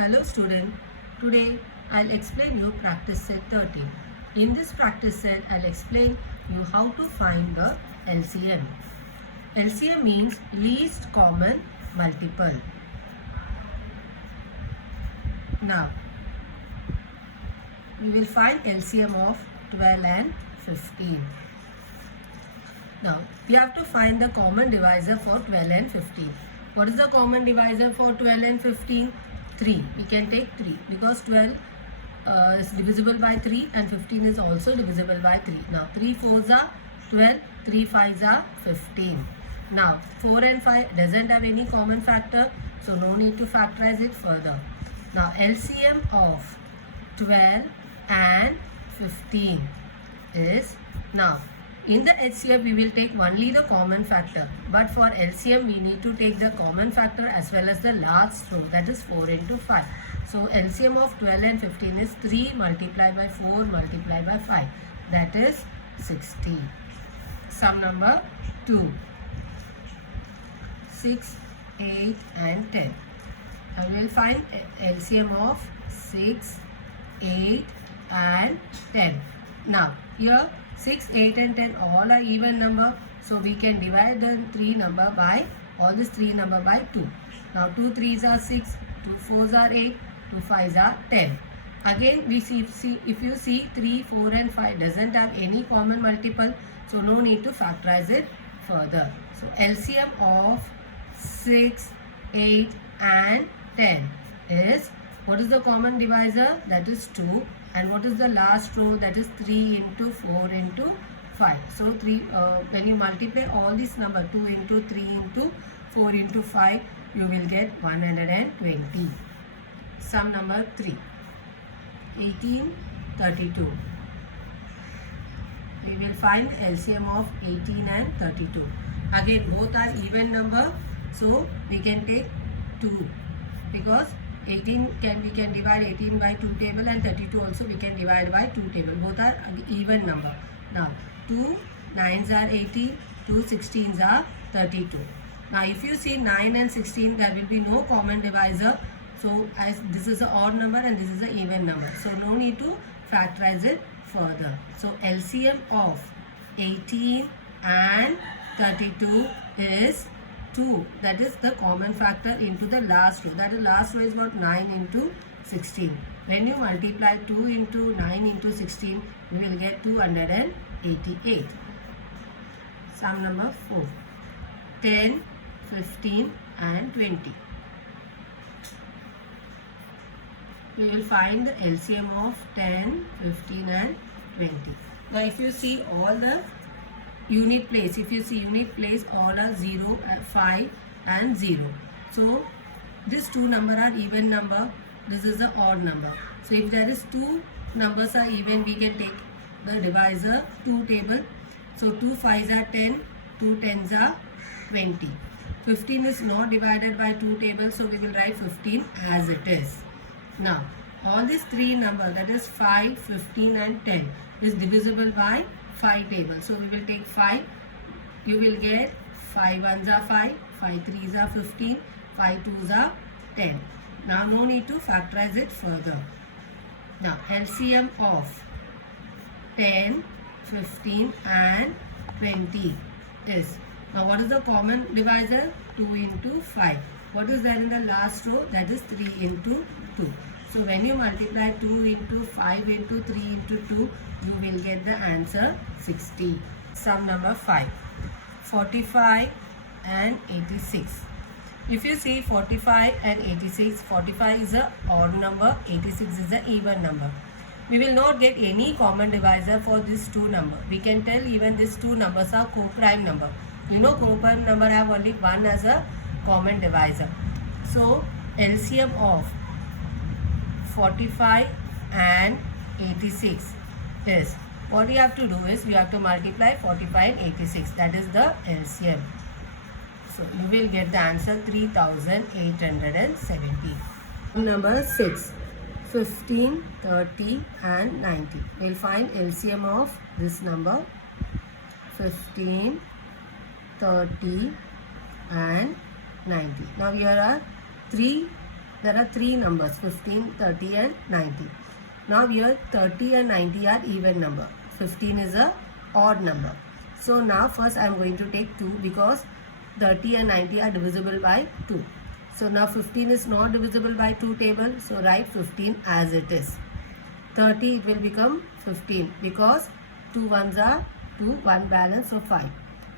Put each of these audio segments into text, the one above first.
Hello student, today I'll explain you practice set 13. In this practice set, I'll explain you how to find the LCM. LCM means least common multiple. Now, we will find LCM of 12 and 15. Now, we have to find the common divisor for 12 and 15. What is the common divisor for 12 and 15? 3. We can take 3 because 12 is divisible by 3 and 15 is also divisible by 3. Now, 3 4s are 12, 3 5s are 15. Now, 4 and 5 doesn't have any common factor, so no need to factorize it further. Now, LCM of 12 and 15 is, now in the HCF we will take only the common factor, but for LCM we need to take the common factor as well as the last row, that is 4 into 5. So LCM of 12 and 15 is 3 multiplied by 4 multiplied by 5, that is 60. Sum number 2. 6, 8 and 10. I will find LCM of 6, 8 and 10. Now here 6, 8 and 10 all are even number. So we can divide the three number by, all these three number by 2. Now 2 3s are 6, 2 4s are 8, 2 5s are 10. Again we see if you see 3, 4 and 5 doesn't have any common multiple. So no need to factorize it further. So LCM of 6, 8 and 10 is, what is the common divisor? That is 2. And what is the last row? That is 3 into 4 into 5. So 3 when you multiply all these number 2 into 3 into 4 into 5, you will get 120. Sum number 3. 18, 32. We will find LCM of 18 and 32. Again both are even number, so we can take 2 because 18 we can divide 18 by 2 table and 32 also we can divide by 2 table. Both are even number. Now 2 9s are 18, 2 16s are 32. Now if you see 9 and 16, there will be no common divisor. So as this is an odd number and this is an even number, so no need to factorize it further. So LCM of 18 and 32 is 2. That is the common factor into the last row. That is last row is what, 9 into 16. When you multiply 2 into 9 into 16, you will get 288. Sum number 4. 10, 15 and 20. We will find the LCM of 10, 15 and 20. Now if you see all the unit place, if you see unit place, all are 0, 5 and 0. So these two number are even number, this is the odd number. So if there is two numbers are even, we can take the divisor 2 table. So 2 5s are 10, 2 10s are 20. 15 is not divided by 2 tables, so we will write 15 as it is. Now all these three numbers, that is 5, 15 and 10 is divisible by 5 tables. So we will take 5. You will get 5 1s are 5, 5 3s are 15, 5 2s are 10. Now no need to factorize it further. Now LCM of 10, 15 and 20 is, now what is the common divisor? 2 into 5. What is there in the last row? That is 3 into 2. So when you multiply 2 into 5 into 3 into 2, you will get the answer 60. Sum number 5. 45 and 86. If you see 45 and 86, 45 is a odd number, 86 is an even number. We will not get any common divisor for these two numbers. We can tell even these two numbers are co-prime number. You know co-prime number have only one as a common divisor. So LCM of 45 and 86 is, what you have to do is you have to multiply 45 and 86, that is the LCM. So you will get the answer 3870. Number 6. 15, 30 and 90. We will find LCM of this number 15, 30 and 90. Now here are three there are three numbers, 15, 30 and 90. Now here 30 and 90 are even number. 15 is a odd number. So now first I am going to take 2 because 30 and 90 are divisible by 2. So now 15 is not divisible by 2 table. So write 15 as it is. 30 it will become 15 because 2 ones are 2, 1 balance of 5.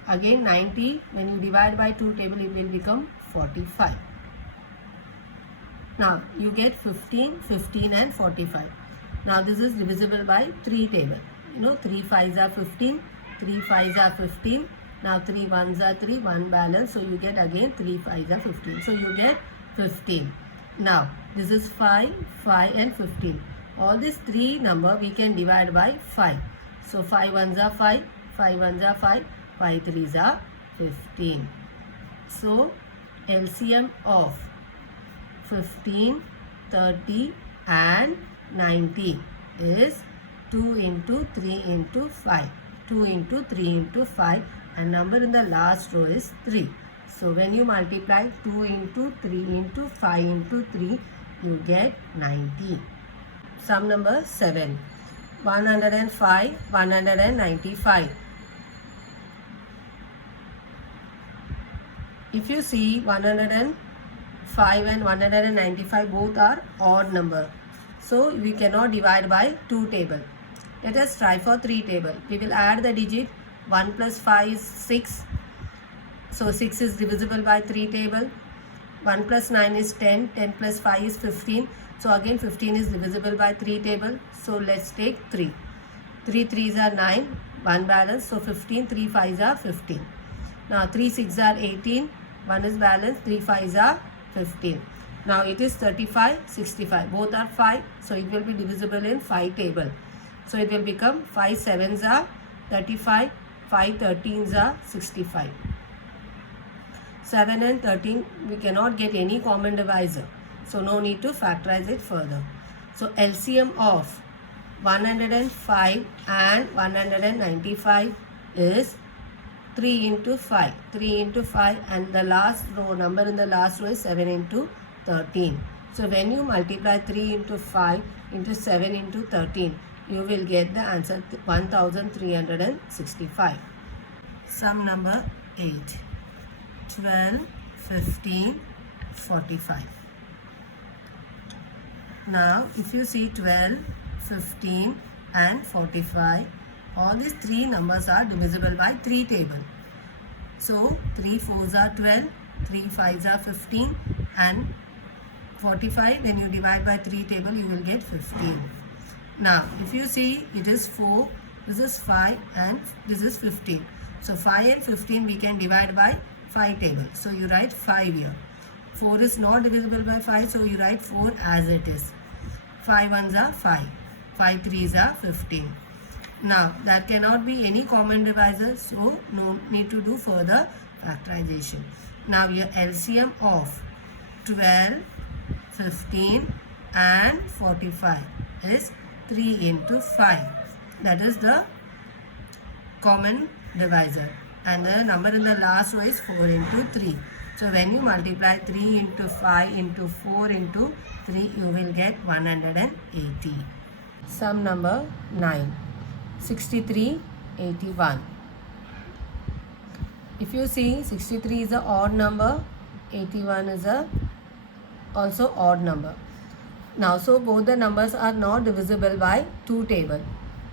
Again 90 when you divide by 2 table it will become 45. Now you get 15, 15 and 45. Now this is divisible by 3 table. 3 5s are 15, 3 5s are 15. Now 3 1s are 3, 1 balance. So you get again 3 5s are 15. So you get 15. Now this is 5, 5 and 15. All these 3 number we can divide by 5. So 5 1s are 5, 5 1s are 5, 5 3s are 15. So LCM of 15, 30 and 90 is 2 into 3 into 5. 2 into 3 into 5 and number in the last row is 3. So when you multiply 2 into 3 into 5 into 3 you get 90. Sum number 7. 105, 195. If you see 105 and 195 both are odd number. So we cannot divide by 2 table. Let us try for 3 table. We will add the digit 1 plus 5 is 6. So 6 is divisible by 3 table. 1 plus 9 is 10. 10 plus 5 is 15. So again 15 is divisible by 3 table. So let's take 3. 3 3s are 9. 1 balance. So 15. 3 5s are 15. Now 3 6 are 18. 1 is balance. 3 5s are 15. Now it is 35, 65. Both are 5. So it will be divisible in 5 table. So it will become 5 7s are 35. 5 13s are 65. 7 and 13 we cannot get any common divisor. So no need to factorize it further. So LCM of 105 and 195 is 3 into 5. 3 into 5 and the last row number in the last row is 7 into 13. So when you multiply 3 into 5 into 7 into 13 you will get the answer 1365. Sum number 8. 12, 15, 45. Now if you see 12, 15 and 45, all these 3 numbers are divisible by 3 table. So 3 4s are 12, 3 5s are 15 and 45 when you divide by 3 table you will get 15. Now if you see it is 4, this is 5 and this is 15. So 5 and 15 we can divide by 5 table. So you write 5 here. 4 is not divisible by 5 so you write 4 as it is. 5 1s are 5. 5 3s are 15. Now that cannot be any common divisor so no need to do further factorization. Now your LCM of 12, 15 and 45 is 3 into 5. That is the common divisor. And the number in the last row is 4 into 3. So when you multiply 3 into 5 into 4 into 3, you will get 180. Sum number 9. 63, 81. If you see 63 is an odd number, 81 is also odd number. Now so both the numbers are not divisible by 2 table.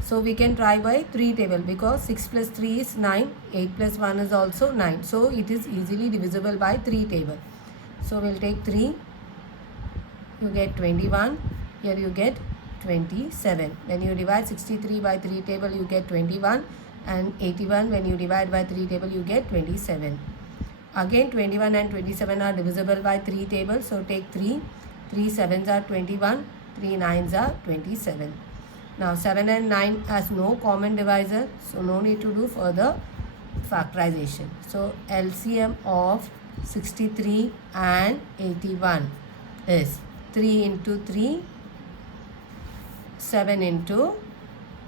So we can try by 3 table because 6 plus 3 is 9, 8 plus 1 is also 9. So it is easily divisible by 3 table. So we'll take 3, you get 21, here you get 27. When you divide 63 by 3 table you get 21 and 81 when you divide by 3 table you get 27. Again 21 and 27 are divisible by 3 table. So take 3, 3 7s are 21, 3 9s are 27. Now 7 and 9 has no common divisor, so no need to do further factorization. So LCM of 63 and 81 is 3 into 3, 7 into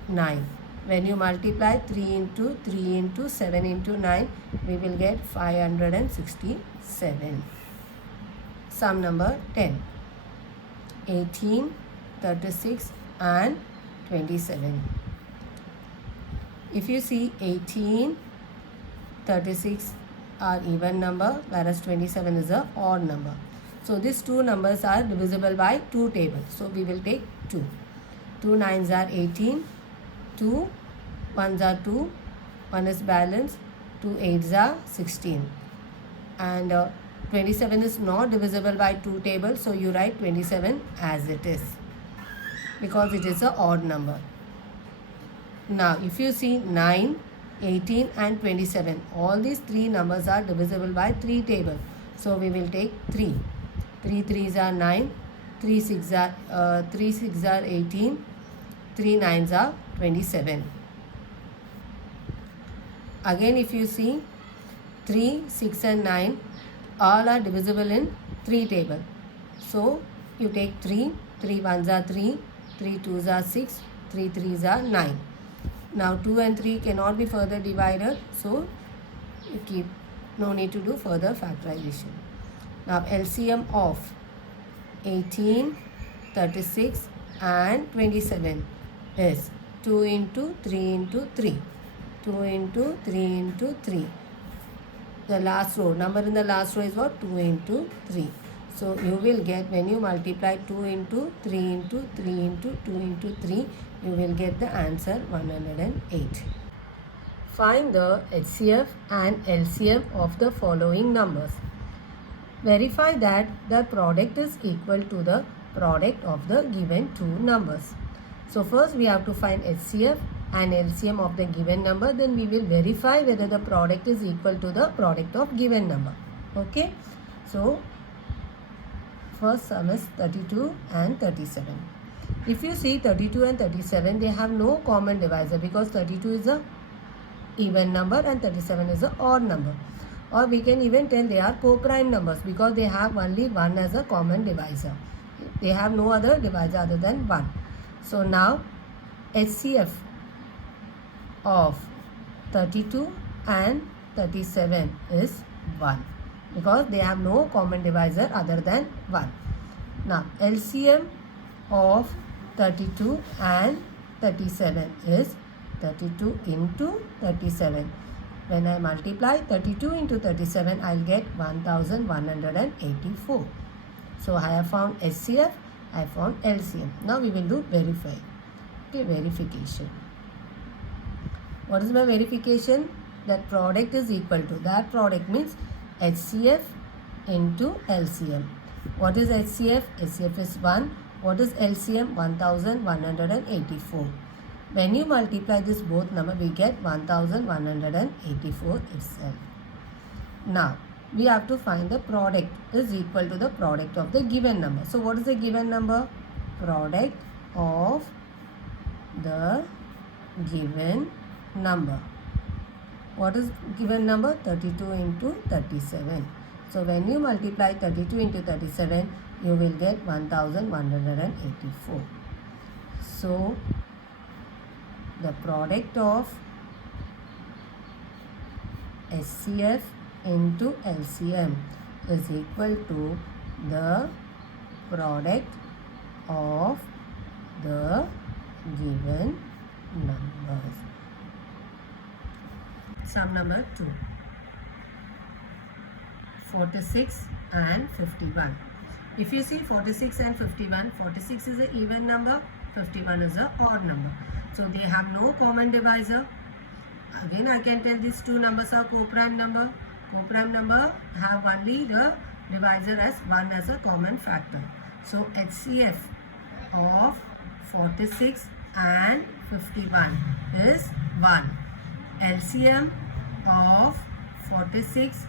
9. When you multiply 3 into 3 into 7 into 9, we will get 567. Sum number 10. 18, 36 and 27. If you see 18, 36 are even number, whereas 27 is a odd number. So these two numbers are divisible by two tables. So we will take 2. 2 9s are 18, 2 1s are 2, 1 is balanced, 2 8s are 16. And 27 is not divisible by two tables, so you write 27 as it is because it is an odd number. Now if you see 9, 18 and 27, all these three numbers are divisible by three tables. So we will take 3. 3 3s are 9, 3 6 are 18, 3 9s are 27. Again if you see 3, 6 and 9 all are divisible in 3 table. So you take 3, 3 1s are 3, 3 2s are 6, 3 3s are 9. Now 2 and 3 cannot be further divided, so you keep, no need to do further factorization. Now LCM of 18, 36 and 27 is 2 into 3 into 3. 2 into 3 into 3. The last row, number in the last row is what? 2 into 3. So you will get, when you multiply 2 into 3 into 3 into 2 into 3, you will get the answer 108. Find the HCF and LCM of the following numbers. Verify that the product is equal to the product of the given two numbers. So first we have to find HCF and LCM of the given number, then we will verify whether the product is equal to the product of given number. Okay, so first sum is 32 and 37. If you see 32 and 37, they have no common divisor because 32 is a even number and 37 is a odd number. Or we can even tell they are co-prime numbers because they have only 1 as a common divisor. They have no other divisor other than 1. So now HCF of 32 and 37 is 1 because they have no common divisor other than 1. Now LCM of 32 and 37 is 32 into 37. When I multiply 32 into 37, I'll get 1184. So I have found HCF, I found LCM. Now we will do verify. Okay, verification. What is my verification? That product is equal to, that product means HCF into LCM. What is HCF? HCF is 1. What is LCM? 1184. When you multiply this both number, we get 1184 itself. Now we have to find the product is equal to the product of the given number. So what is the given number? Product of the given number. What is given number? 32 into 37. So when you multiply 32 into 37, you will get 1184. So the product of HCF into LCM is equal to the product of the given numbers. Sum number 2. 46 and 51. If you see 46 and 51, 46 is an even number, 51 is an odd number. So they have no common divisor. Again I can tell these two numbers are co-prime number. Co-prime number have only the divisor as 1 as a common factor. So HCF of 46 and 51 is 1. LCM of 46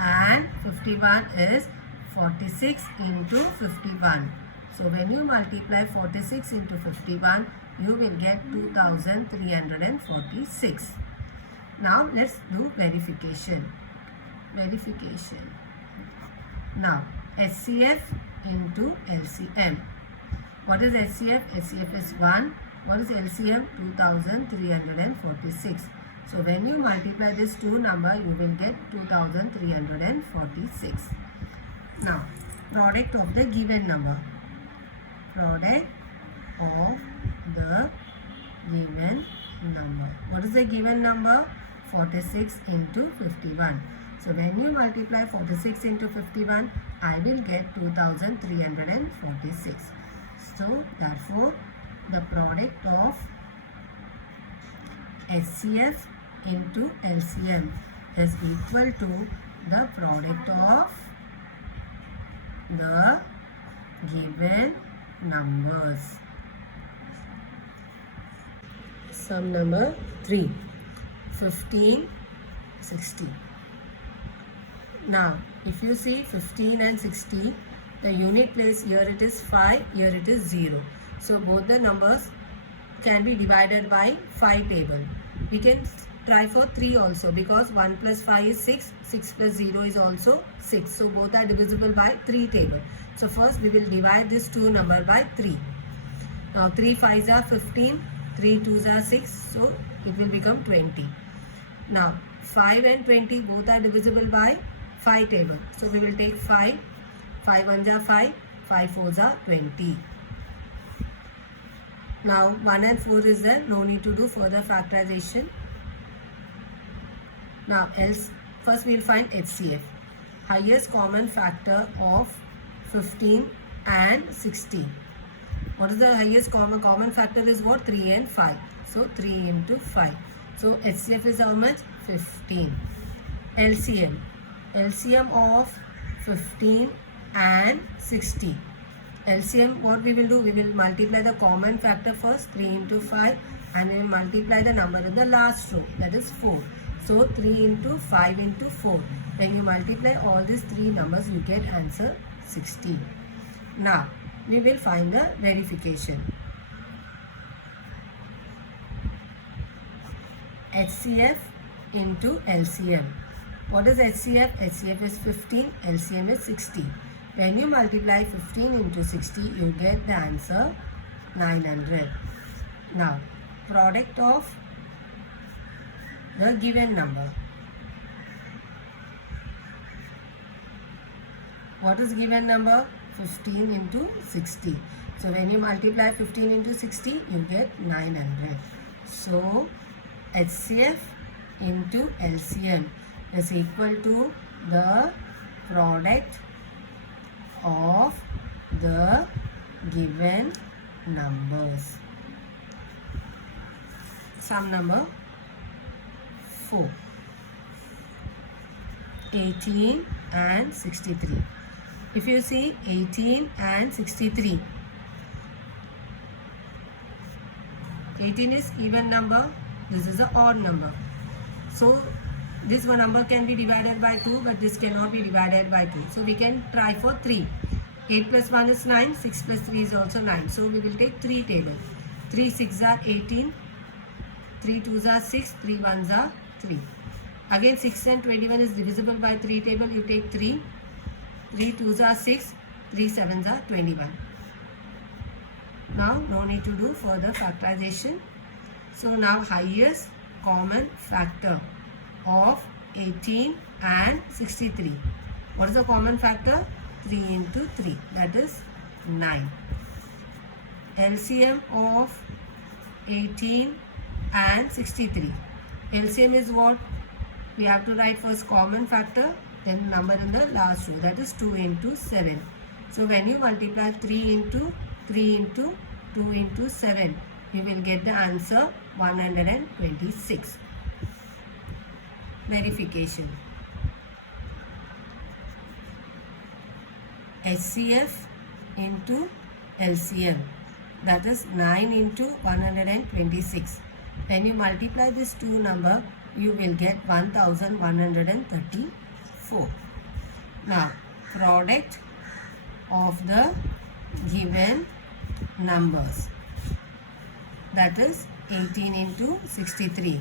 and 51 is 46 into 51. So when you multiply 46 into 51, you will get 2346. Now let's do verification. Now HCF into LCM. What is HCF? HCF is 1. What is LCM? 2346. So when you multiply this two number, you will get 2346. Now product of the given number. product of the given number. What is the given number? 46 into 51. So when you multiply 46 into 51, I will get 2346. So therefore, the product of HCF into LCM is equal to the product of the given numbers. Sum number 3, 15, 60. Now, if you see 15 and 60, the unit place, here it is 5, here it is 0. So both the numbers can be divided by 5 table. We can try for 3 also, because 1 plus 5 is 6, 6 plus 0 is also 6. So both are divisible by 3 table. So first we will divide this 2 number by 3. Now 3 5s are 15, 3 2s are 6, so it will become 20. Now 5 and 20 both are divisible by 5 table. So we will take 5, 5 1s are 5, 5 4s are 20. Now 1 and 4 is there, no need to do further factorization. Now else, first we will find HCF. Highest common factor of 15 and 60. What is the highest common factor is what? 3 and 5. So 3 into 5. So HCF is how much? 15. LCM. LCM of 15 and 60. LCM, what we will do? We will multiply the common factor first, 3 into 5, and we will multiply the number in the last row, that is 4. So 3 into 5 into 4. When you multiply all these 3 numbers, you get answer 60. Now, we will find the verification. HCF into LCM. What is HCF? HCF is 15, LCM is 60. When you multiply 15 into 60, you get the answer 900. Now, product of the given number. What is given number? 15 into 60. So when you multiply 15 into 60, you get 900. So HCF into LCM is equal to the product of the given numbers. Sum number 4, 18 and 63. If you see 18 and 63, 18 is even number, this is an odd number. So this one number can be divided by 2, but this cannot be divided by 2. So we can try for 3. 8 plus 1 is 9, 6 plus 3 is also 9. So we will take 3 table. 3 6 are 18, 3 2s are 6, 3 1s are 3. Again 6 and 21 is divisible by 3 table. You take 3, 3 2s are 6, 3 7s are 21. Now no need to do further factorization. So now highest common factor of 18 and 63. What is the common factor? 3 into 3, that is 9. LCM of 18 and 63. LCM is what? We have to write first common factor, then number in the last row, that is 2 into 7. So when you multiply 3 into 3 into 2 into 7, you will get the answer 126. Verification. HCF into LCM, that is 9 into 126. When you multiply this two number, you will get 1134. Now, product of the given numbers, that is 18 into 63.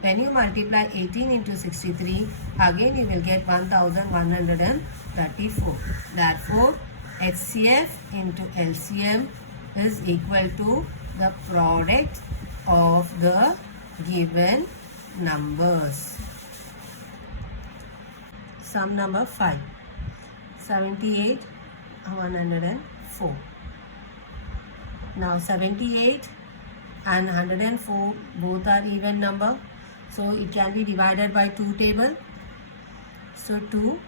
When you multiply 18 into 63, again you will get 1134. Therefore, HCF into LCM is equal to the product of the given numbers. Sum number 5, 78, 104. Now 78 and 104 both are even number. So it can be divided by 2 table. So 2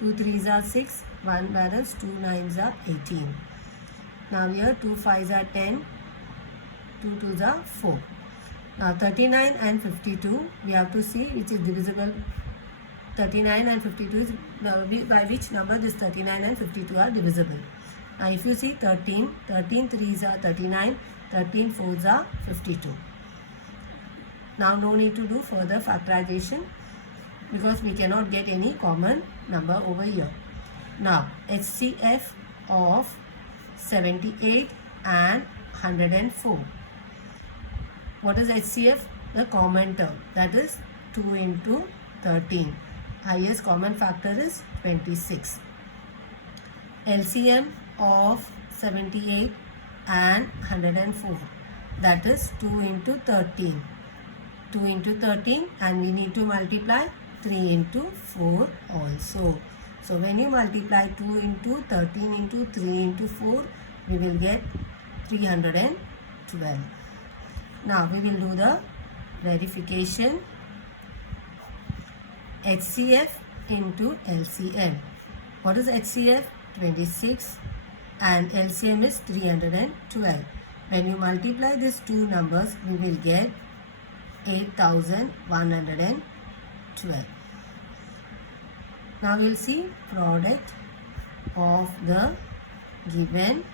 3s are 6, 1 balance, 2 9s are 18. Now here 2 5s are 10, 2 2s are 4. Now 39 and 52 we have to see which is divisible. 39 and 52 is by which number this 39 and 52 are divisible. Now if you see 13 3s are 39, 13 4s are 52. Now no need to do further factorization because we cannot get any common number over here. Now HCF of 78 and 104. What is HCF? The common term, that is 2 into 13. Highest common factor is 26. LCM of 78 and 104, that is 2 into 13. 2 into 13 and we need to multiply 3 into 4 also. So when you multiply 2 into 13 into 3 into 4, we will get 312. Now we will do the verification. HCF into LCM. What is HCF? 26 and LCM is 312. When you multiply these two numbers, we will get 8112. Now we will see product of the given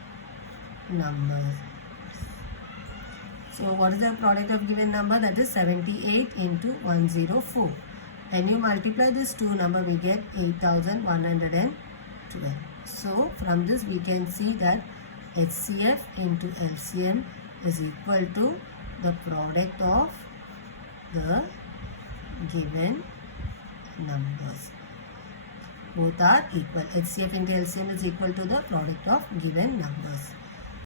numbers. So what is the product of given number? That is 78 into 104. When you multiply this two number, we get 8112. So from this we can see that HCF into LCM is equal to the product of the given numbers. Both are equal. HCF into LCM is equal to the product of given numbers.